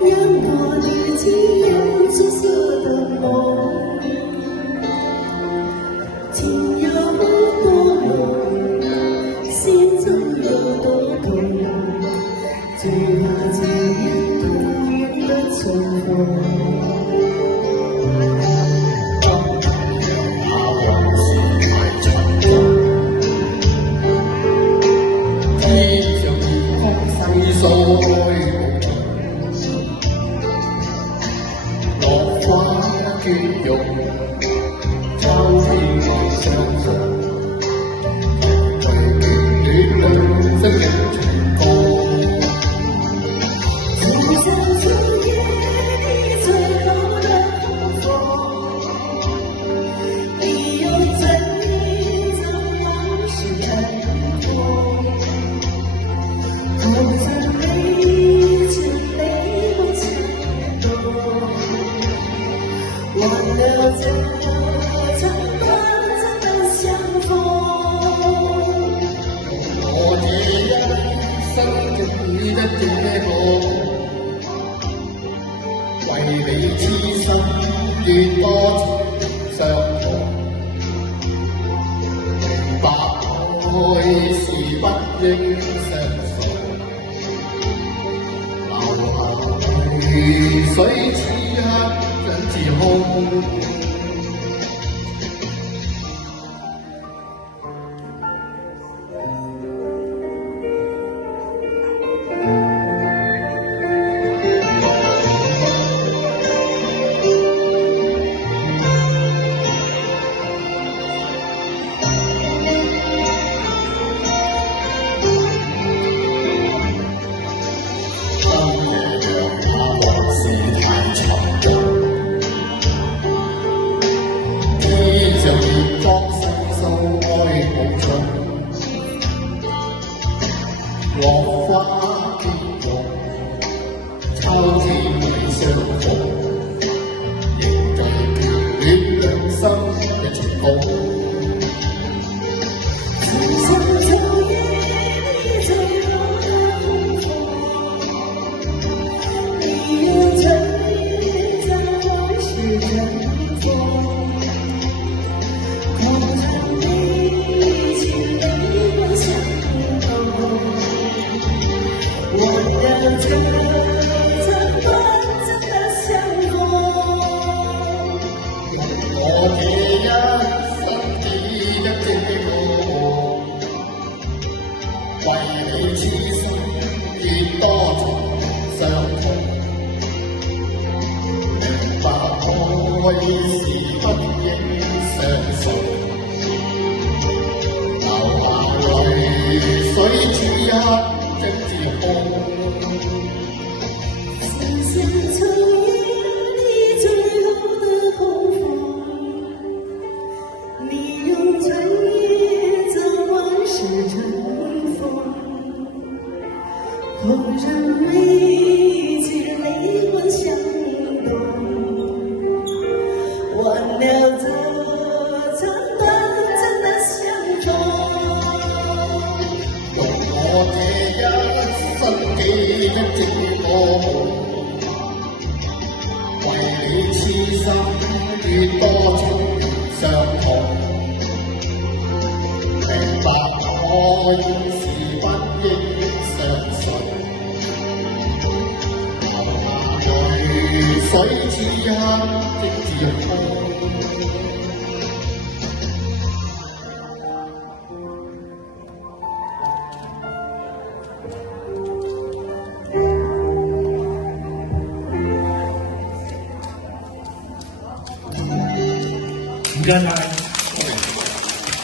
让我的记忆有出色的梦，情有多浓，心中有多痛，最怕记忆不愿的重逢。所愛落花結肉，秋天相逢，隨見戀兩生的情歌。就像昨夜你最後的重逢，你又怎意將往事塵封？口中每次淚光牽動，忘了這場短暫的相逢。我這一生記得這個，為你痴心越多情相同，明白愛是不應相信。淚水此刻像自空。落花結肉，秋天未相逢，仍在眷戀兩心嘅情歌。就像昨夜你最後的重逢，你又怎意將往事塵封？口中每句淚光相同，忘了這場短暫的相逢。我這一生記得這個，為你痴心越多情相同，明白愛是不應相信。流下淚水此刻真自空。想想昨夜你最後的重逢，你又怎意將往事塵封？後人每一句淚光相動，忘了這場短暫的相逢。我這一生記得這個，為你痴心越多情相同，明白愛是不應相信。流下淚水此刻即自空。唔該晒。